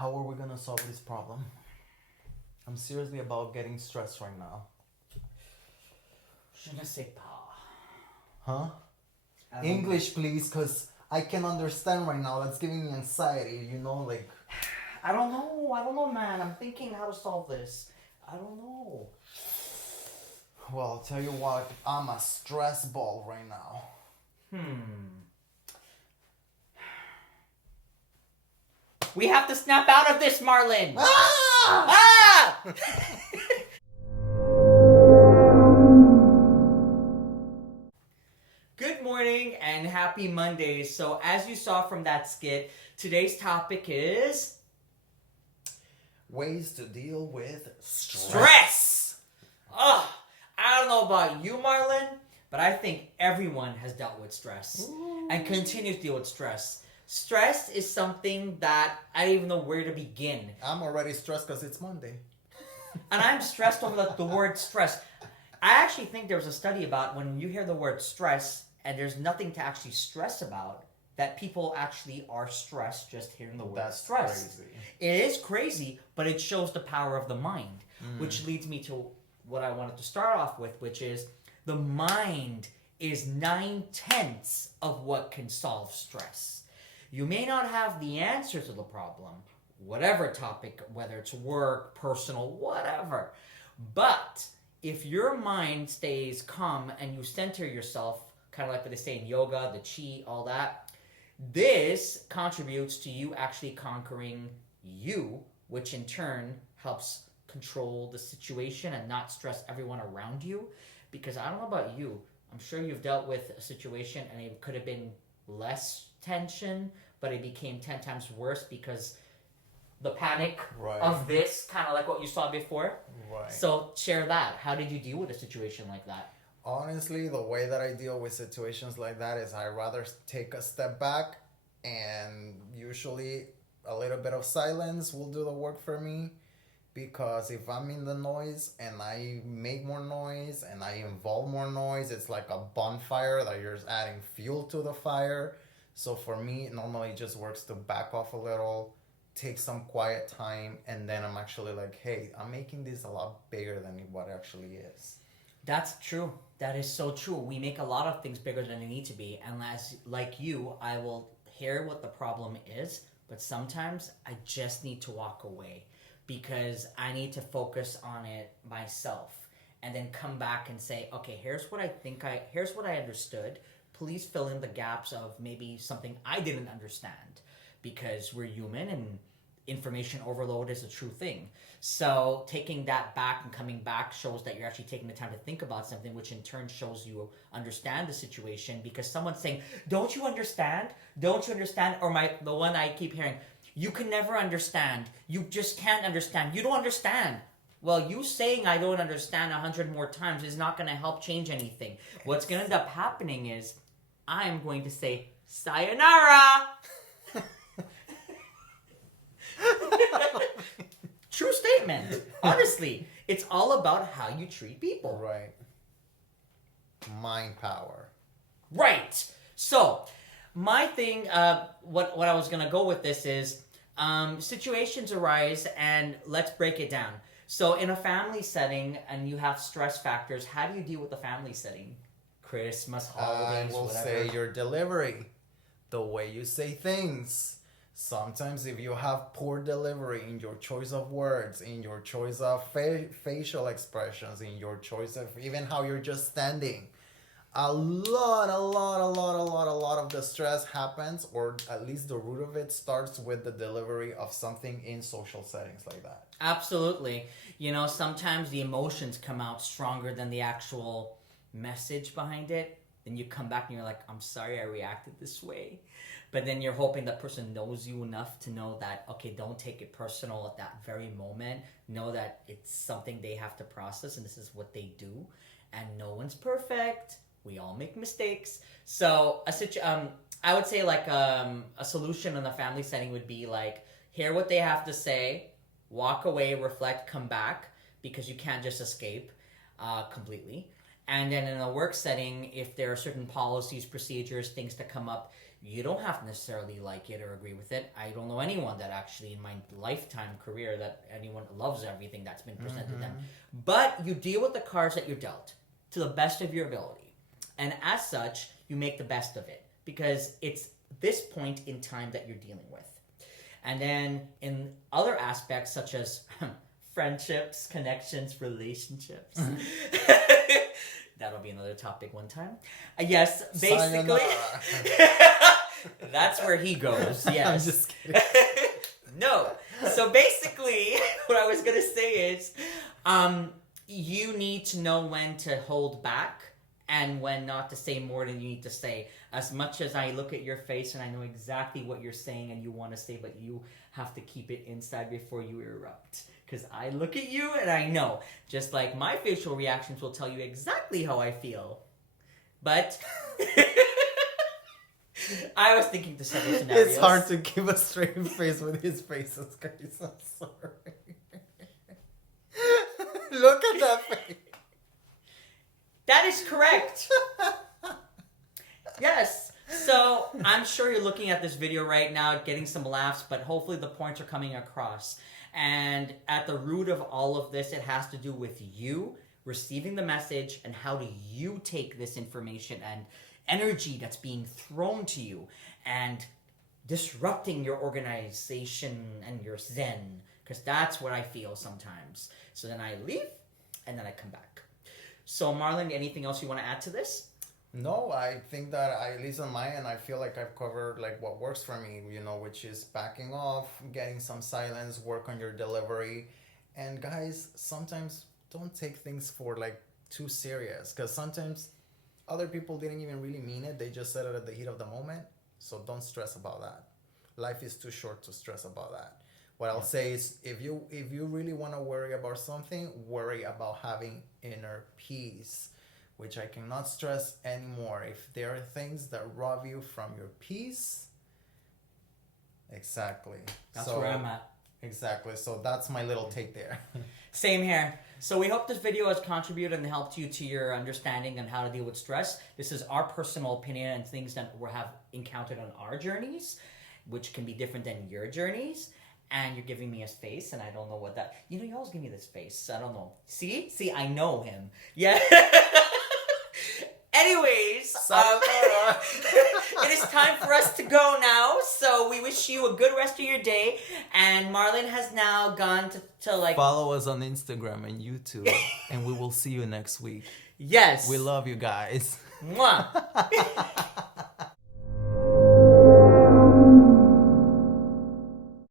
How are we gonna solve this problem? I'm seriously about getting stressed right now. Je ne sais pas. Huh? I don't English, please, because I can understand right now. That's giving me anxiety, like. I don't know, man. I'm thinking how to solve this. I don't know. Well, I'll tell you what, I'm a stress ball right now. We have to snap out of this, Marlon! Ah! Ah! Good morning and happy Monday. So as you saw from that skit, today's topic is Ways to deal with stress. stress. Ugh, I don't know about you, Marlon, but I think everyone has dealt with stress and continues to deal with stress. Stress is something that I don't even know where to begin. I'm already stressed because it's Monday. And I'm stressed over the word stress. I actually think there was a study about when you hear the word stress and there's nothing to actually stress about, that people actually are stressed just hearing the word That's stress. crazy. It is crazy, but it shows the power of the mind, which leads me to what I wanted to start off with, which is the mind is 9/10 of what can solve stress. You may not have the answer to the problem, whatever topic, whether it's work, personal, whatever. But if your mind stays calm and you center yourself, kind of like what they say in yoga, the chi, all that, this contributes to you actually conquering you, which in turn helps control the situation and not stress everyone around you. Because I don't know about you, I'm sure you've dealt with a situation and it could have been less tension, but it became 10 times worse because the panic Right. of this, kind of like what you saw before. Right. So share that. How did you deal with a situation like that? Honestly, the way that I deal with situations like that is I rather take a step back, and usually a little bit of silence will do the work for me. Because if I'm in the noise and I make more noise and I involve more noise, it's like a bonfire that you're adding fuel to the fire. So for me, it normally just works to back off a little, take some quiet time, and then I'm actually like, hey, I'm making this a lot bigger than what it actually is. That's true. That is so true. We make a lot of things bigger than they need to be. And as like you, I will hear what the problem is, but sometimes I just need to walk away because I need to focus on it myself and then come back and say, okay, here's what I understood. Please fill in the gaps of maybe something I didn't understand, because we're human and information overload is a true thing. So taking that back and coming back shows that you're actually taking the time to think about something, which in turn shows you understand the situation, because someone's saying, don't you understand? Don't you understand? Or the one I keep hearing, you can never understand. You just can't understand. You don't understand. Well, you saying I don't understand 100 more times is not going to help change anything. What's going to end up happening is I'm going to say, sayonara. True statement. Honestly, it's all about how you treat people. Right. Mind power. Right. So, my thing, what I was gonna go with this is, situations arise, and let's break it down. So, in a family setting, and you have stress factors, how do you deal with the family setting? Christmas, I holidays, will whatever. say your delivery, the way you say things. Sometimes if you have poor delivery in your choice of words, in your choice of facial expressions, in your choice of even how you're just standing, a lot of the stress happens, or at least the root of it starts with the delivery of something in social settings like that. Absolutely. Sometimes the emotions come out stronger than the actual message behind it. Then you come back and you're like, I'm sorry I reacted this way. But then you're hoping that person knows you enough to know that, okay, don't take it personal at that very moment. Know that it's something they have to process, and this is what they do. And no one's perfect. We all make mistakes. So I would say like a solution in the family setting would be like, hear what they have to say, walk away, reflect, come back, because you can't just escape completely. And then in a work setting, if there are certain policies, procedures, things that come up, You don't have to necessarily like it or agree with it. I don't know anyone that actually in my lifetime career that anyone loves everything that's been presented to them. But you deal with the cards that you're dealt to the best of your ability. And as such, you make the best of it because it's this point in time that you're dealing with. And then in other aspects such as friendships, connections, relationships. That'll be another topic one time. Yes, basically. That's where he goes. Yes. I'm just kidding. No. So basically, what I was gonna say is, you need to know when to hold back and when not to say more than you need to say. As much as I look at your face and I know exactly what you're saying and you want to say, but you have to keep it inside before you erupt. Because I look at you and I know, just like my facial reactions will tell you exactly how I feel. But I was thinking to several scenarios. It's hard to keep a straight face with his faces, guys. I'm sorry. Look at that face. That is correct. Yes. So I'm sure you're looking at this video right now, getting some laughs, but hopefully the points are coming across. And at the root of all of this, it has to do with you receiving the message and how do you take this information and energy that's being thrown to you and disrupting your organization and your zen, because that's what I feel sometimes. So then I leave and then I come back. So Marlon, anything else you want to add to this? No, I think that at least on my end, I feel like I've covered like what works for me, which is backing off, getting some silence, work on your delivery. And guys, sometimes don't take things for like too serious, because sometimes other people didn't even really mean it. They just said it at the heat of the moment. So don't stress about that. Life is too short to stress about that. What I'll say is if you really want to worry about something, worry about having inner peace, which I cannot stress anymore. If there are things that rob you from your peace, exactly. That's where I'm at. Exactly. So that's my little take there. Same here. So we hope this video has contributed and helped you to your understanding on how to deal with stress. This is our personal opinion and things that we have encountered on our journeys, which can be different than your journeys. And you're giving me a face, and I don't know what that... You always give me this face. I don't know. See, I know him. Yeah. Anyways, it is time for us to go now. So we wish you a good rest of your day. And Marlon has now gone to like... Follow us on Instagram and YouTube, and we will see you next week. Yes. We love you guys. Mwah.